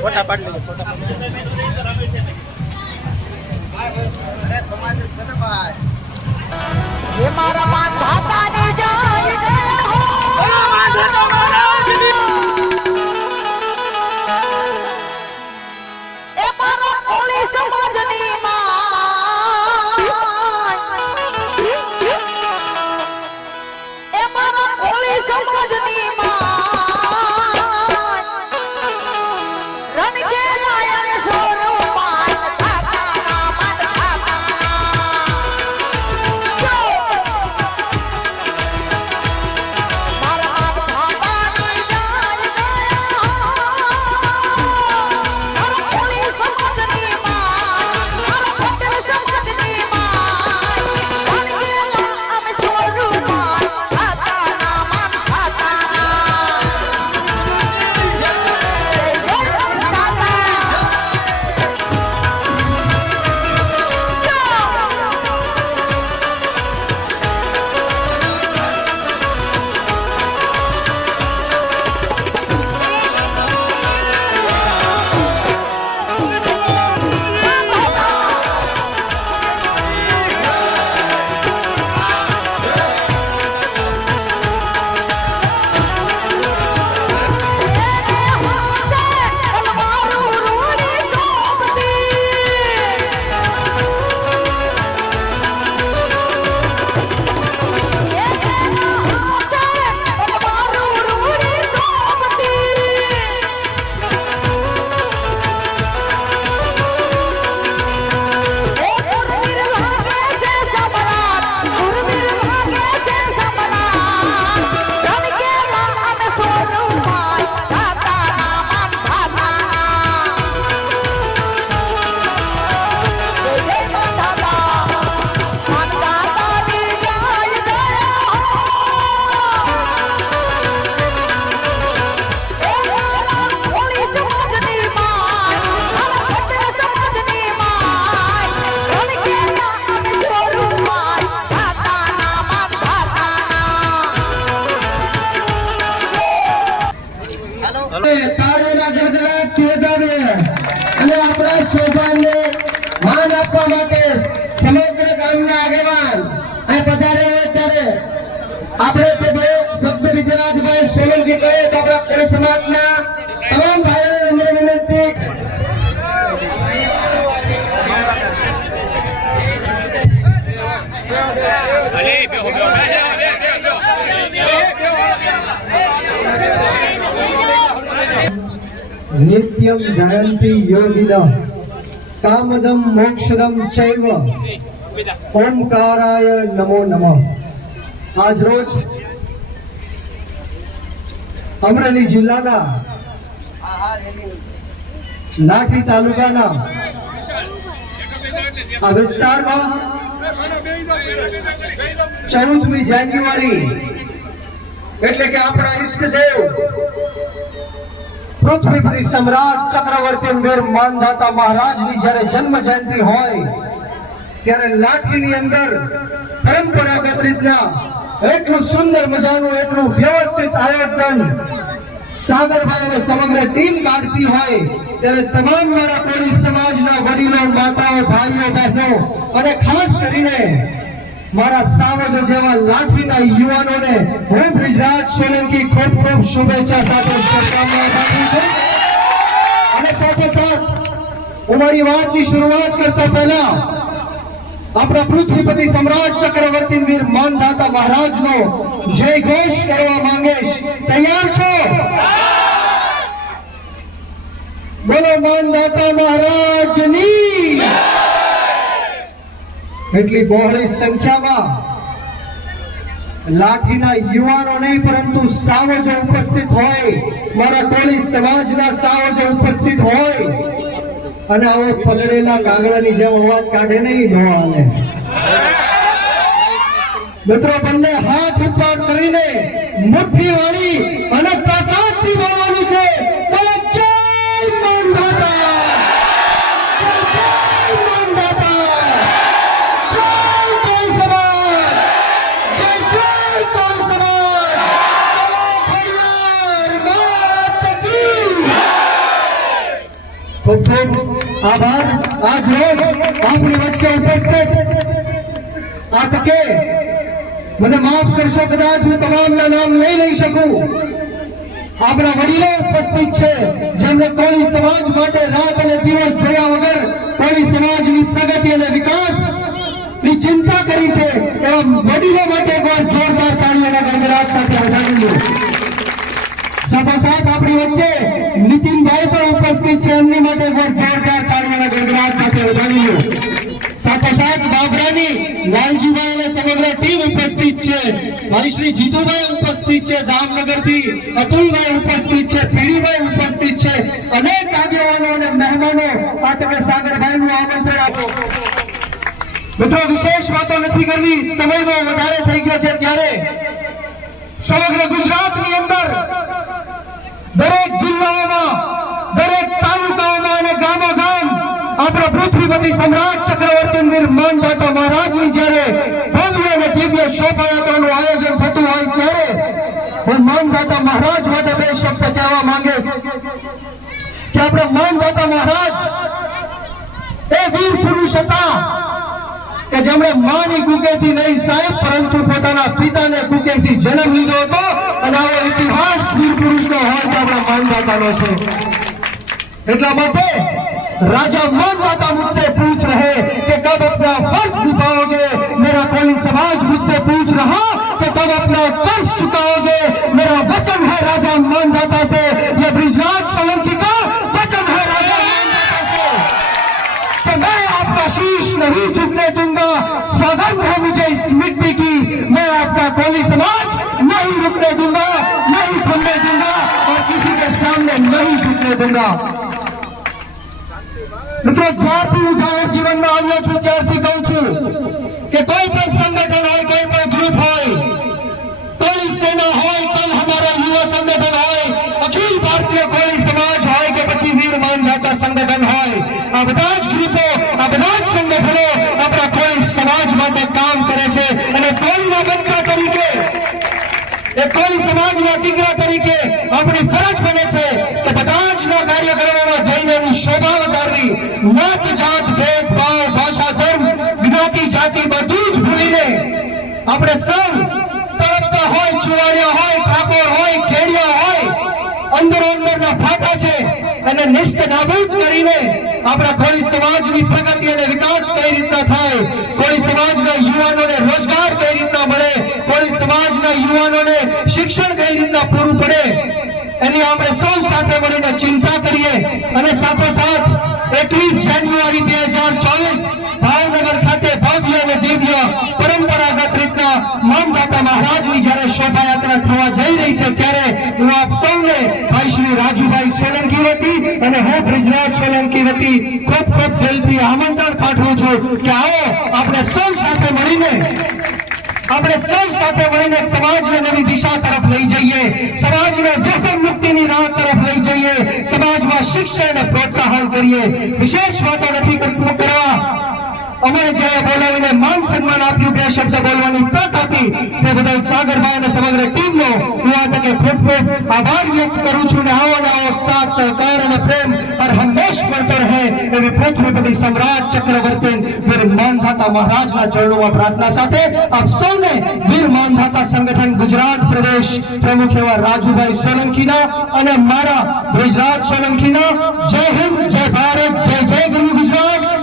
ફોટા પાડી લેજો ફોટા હે મારા અને આપણા શોભાને માન આપવા માટે સમગ્ર ગામના આગેવાન અહીં પધારે ત્યારે આપણે તે ભાઈ શબ્દ વિજરાજભાઈ સોલંકી કહે તો આપણા સમાજના તમામ ભાઈઓને નિત્યમ જયંતિ યોગિન કામદમ મોક્ષદમ ચૈવ ઓમકારાય નમો નમઃ આજ રોજ અમરેલી જિલ્લાના લાઠી તાલુકાના આ વિસ્તારમાં ચૌદમી જાન્યુઆરી એટલે કે આપણા ઈષ્ટદેવ પૃથ્વીપતિ સમ્રાટ ચક્રવર્તી વીર માનધાતા મહારાજની જ્યારે જન્મ જયંતિ હોય, ત્યારે લાઠીની અંદર પરંપરાગત રીતના એટલું સુંદર મજાનું, એટલું વ્યવસ્થિત આયોજન સાગરભાઈ અને સમગ્ર ટીમ કાઢતી હોય, ત્યારે તમામ મારા કોળી સમાજના વડીલો, માતાઓ, ભાઈઓ, બહેનો, અને ખાસ કરીને મારા સાવજ જેવા લાઠીના યુવાનોને હું બ્રિજરાજ સોલંકી ખૂબ ખૂબ શુભેચ્છા સાથે શુભકામના પાઠવું છું. અને સાથોસાથ હું મારી વાતની શરૂઆત કરતા પહેલા આપણા પૃથ્વીપતિ સમ્રાટ ચક્રવર્તી વીર માનધાતા મહારાજનો જય ઘોષ કરવા માંગીશ. તૈયાર છો? બોલો માનધાતા મહારાજની એટલી બહોળી સંખ્યામાં લાઠીના યુવાનો નહીં, પરંતુ સાવજો ઉપસ્થિત હોય. મારા કોળી સમાજના સાવજો ઉપસ્થિત હોય. અને આવો પલળેલા કાગડાની જેમ અવાજ કાઢે નહીં, નો હાલે. મિત્રો, બંને હાથ ઉપર કરીને મુઠ્ઠી વાળી ખૂબ ખૂબ આભાર. આજ રોજ આપની વચ્ચે ઉપસ્થિત આ તકે મને માફ કરશો, કદાચ હું તમામના નામ નહીં લઈ શકું. આપણા વડીલો ઉપસ્થિત છે, જેમને કોળી સમાજ માટે રાત અને દિવસ જોયા વગર કોળી સમાજની પ્રગતિ અને વિકાસની ચિંતા કરી છે, એવા વડીલો માટે એકવાર જોરદાર તાળીઓના ગણગડાટ સાથે વધારી લો સાથોસાથ આપણી વચ્ચે નીતિનભાઈ પણ ઉપસ્થિત છે માટે એકવાર જોરદાર તાળીઓના ગણગડાટ સાથે વધાવી લો સાથોસાથ બાબરાની, લાલજીભાઈ અને સમગ્ર ટીમ ઉપસ્થિત છે. ભાઈ શ્રી જીતુભાઈ ઉપસ્થિત છે જામનગરથી અતુલભાઈ ઉપસ્થિત છે પીડીભાઈ ઉપસ્થિત છે. અનેક આગેવાનો અને મહેમાનો આ તકે સાગરભાઈનું આમંત્રણ આપો. મિત્રો, વિશેષ વાતો નથી કરવી. સમયમાં વધારે થઈ ગયો છે ત્યારે સમગ્ર ગુજરાતની અંદર દરેક જિલ્લાઓમાં દરેક તાલુકાઓમાં અને ગામો ગામ આપણા પૃથ્વીપતિ સમ્રાટ ચક્રવર્તી વીર માનદાતા મહારાજની જ્યારે ભવ્ય અને દિવ્ય શોભાયાત્રાનું આયોજન થતું હોય ત્યારે હું માનદાતા મહારાજ માટે બે શબ્દ કહેવા માંગીશ કે આપણે માનદાતા મહારાજ એ વીર હતા કે જેમણે માની કુકેથી નહીં સાહેબ, પરંતુ પોતાના પિતાને કુકેથી જન્મ લીધો હતો અને આવો ઇતિહાસ વીર પુરુષનો હોય તો આપણા માનદાતાનો છે. એટલા માટે राजा मानवाता मुझसे पूछ रहे कि कब अपना फर्ज निभाओगे मेरा कोली समाज मुझसे पूछ रहा कि कब अपना कर्ज चुकाओगे मेरा वचन है राजा मानदाता से ये ब्रिजराज सोलंकी का वचन है राजा मानदाता से कि मैं आपका शीश नहीं झुकने दूंगा सौगंध है मुझे इस मिट्टी की मैं आपका कोली समाज नहीं रुकने दूंगा नहीं थमने दूंगा और किसी के सामने नहीं झुकने दूंगा મિત્રો જ્યારથી હું જાહેર જીવનમાં આવ્યો છું, ત્યારથી કહું છું કે કોઈ પણ સંગઠન હોય, કોઈ પણ ગ્રુપ હોય, કોઈ સેના હોય, કોઈ અમારા યુવા સંગઠન હોય, અખિલ ભારતીય કોળી સમાજ હોય કે પછી વીર માનધાતા સંગઠન હોય, આ બધા જ ગ્રુપો આ બધા જ સંગઠનો આપણા કોઈ સમાજ માટે કામ કરે છે. અને કોઈના બચ્ચા તરીકે, એ કોઈ સમાજના દીકરા તરીકે આપણી ફરજ બને છે કે બધા જ ના એની શોભા નાત જાત ભેદભાવ ભાષા, ધર્મ, જ્ઞાતિ, જાતિ બધું જ ભૂલીને આપણે સૌ તળપતા હોય, ચુવાડિયા હોય, ઠાકોર હોય, ખેડિયા હોય, અંદરો અંદરના ફાટા છે અને નિષ્ઠ નાબૂદ કરીને આપણા કોઈ સમાજની પ્રગતિ અને વિકાસ કઈ રીતના થાય? કોઈ સમાજના યુવાનોને રોજગાર કઈ રીતના મળે? કોઈ સમાજના યુવાનોને શિક્ષણ કઈ રીતના પૂરું પડે? એની આપણે સૌ સાથે મળીને ચિંતા કરીએ અને સાથોસાથ એકવીસ જાન્યુઆરી બે હજાર ચોવીસ ભાવનગર ખાતે ભવ્ય અને દિવ્ય પરંપરાગત રીતના માનદાતા મહારાજની જ્યારે શોભાયાત્રા થવા જઈ રહી છે, ત્યારે હું આપ સૌને ભાઈ શ્રી રાજુભાઈ સોલંકી વતી અને હું બ્રિજરાજ સોલંકી વતી ખૂબ ખૂબ દિલથી આમંત્રણ પાઠવું છું કે આવો આપણે સૌ સાથે મળીને, આપણે સૌ સાથે મળીને સમાજને નવી દિશા તરફ લઈ જઈએ. સમાજને વ્યસન મુક્તિની રાહ તરફ શિક્ષણને પ્રોત્સાહન કરીએ. વિશેષ વાતો નથી કરવા. અમારે જ્યારે બોલાવીને માન સન્માન આપ્યું, બે શબ્દ બોલવાની તક આપી, તે બદલ સાગરભાઈ અને સમગ્ર ટીમનો હું આ તકે ખૂબ ખૂબ આભાર વ્યક્ત કરું છું ને આવો ને આવો સાથ, સહકાર અને પ્રેમ હર હંમેશ મળતો એવી પૃથ્વીપતિ સમ્રાટ ચક્રવર્તી વીર માનધાતા મહારાજના ચરણોમાં પ્રાર્થના સાથે આપ સૌને વીર માનધાતા સંગઠન ગુજરાત પ્રદેશ પ્રમુખ એવા રાજુભાઈ સોલંકીના અને મારા બ્રિજરાજ સોલંકીના જય હિન્દ, જય ભારત, જય જય ગુરુ ગુજરાત.